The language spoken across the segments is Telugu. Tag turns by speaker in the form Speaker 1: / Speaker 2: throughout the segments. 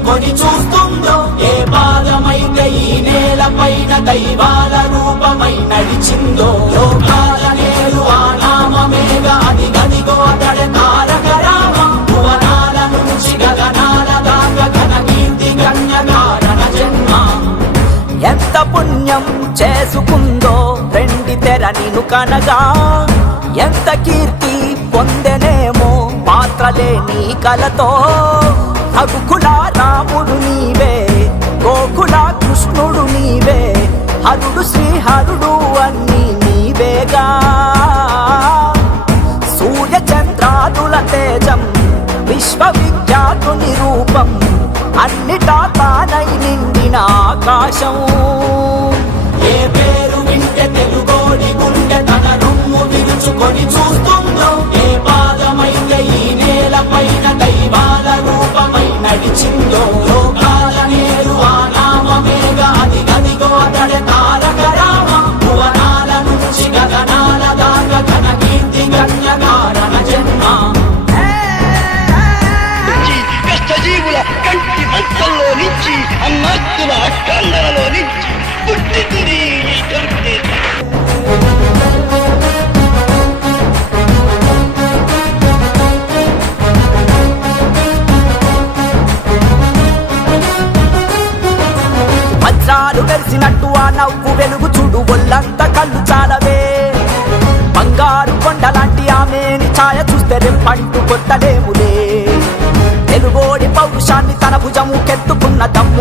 Speaker 1: విరుచుకొని చూస్తుందో ఏ పాదమైతే ఈ నేల పైన దైవాల రూపమై నడిచిందో లోకాల నేరు ఆ నామమేగా అది గదిగో అతడ తారక రామ. భువనాల నుంచి గగనాల దాకా ఘన కీర్తి గణ్య కారణ జన్మ.
Speaker 2: ఎంత పుణ్యం చేసుకుందో రెండి తెర నిను కనగా. ఎంత కీర్తి పొందెనేమో పాత్రలే నీ కలతో. రఘుకుల రాముడు నీవే. గోకుల కృష్ణుడు నీవే. హరుడు శ్రీహరుడు అన్ని నీవేగా. సూర్య చంద్రాదుల తేజం విశ్వవిఖ్యాతుని రూపం అన్నిటా తానై నిండిన ఆకాశం.
Speaker 1: ఏ పేరు వింటే తెలుగోడి గుండె తన రొమ్ము విరుచుకొని చూస్తుందో ఏ నుంచి
Speaker 3: అన్నాస్తుల నుంచి పుట్టింది ఈ కంటి
Speaker 2: ఆ నవ్వు వెలుగు చూడు ఒళ్ళంత కళ్ళు చాలవే. బంగారు కొండలాంటి ఆమెని ఛాయ చూస్తే రెప్పంటూ కొట్టలేము.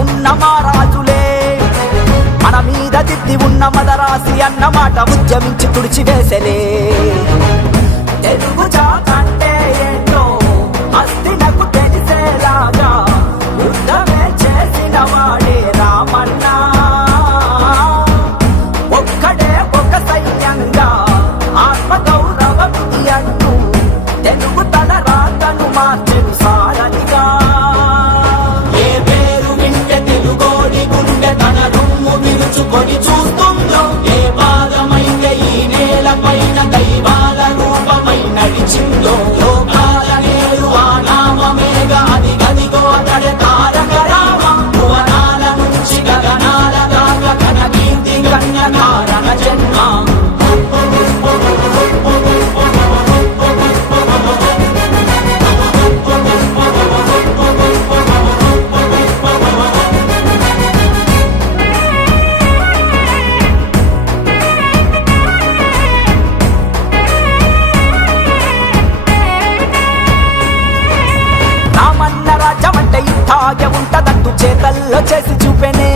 Speaker 2: ఉన్న మా రాజులే మన మీద దిద్ది ఉన్న మదరాసి అన్నమాట ఉద్యమించి తుడిచివేసలే. చేతల్లో చేసి చూపెనే.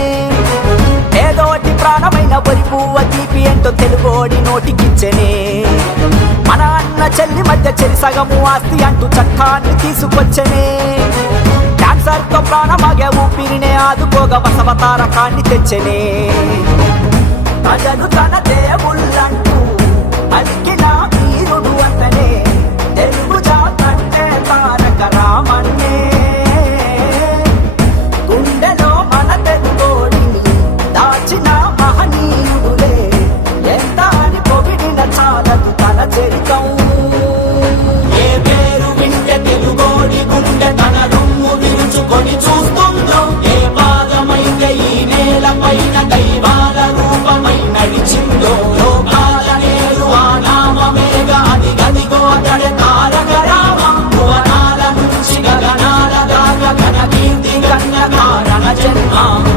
Speaker 2: ఏదోటి ప్రాణమైన వరి పువ్వ తీపి ఏంటో తెలుగోడి నోటికిచ్చెనే. మన అన్న చెల్లి మధ్య చెరి సగము ఆస్తి అంటూ చట్టాన్ని తీసుకొచ్చనే. క్యాన్సర్తో ప్రాణమాగే ఊపిరినే ఆదుకోగా వసవతారకాన్ని తెచ్చనే. ప్రజలు తన దేవుళ్ళంటూ అలికిన
Speaker 1: భువనాల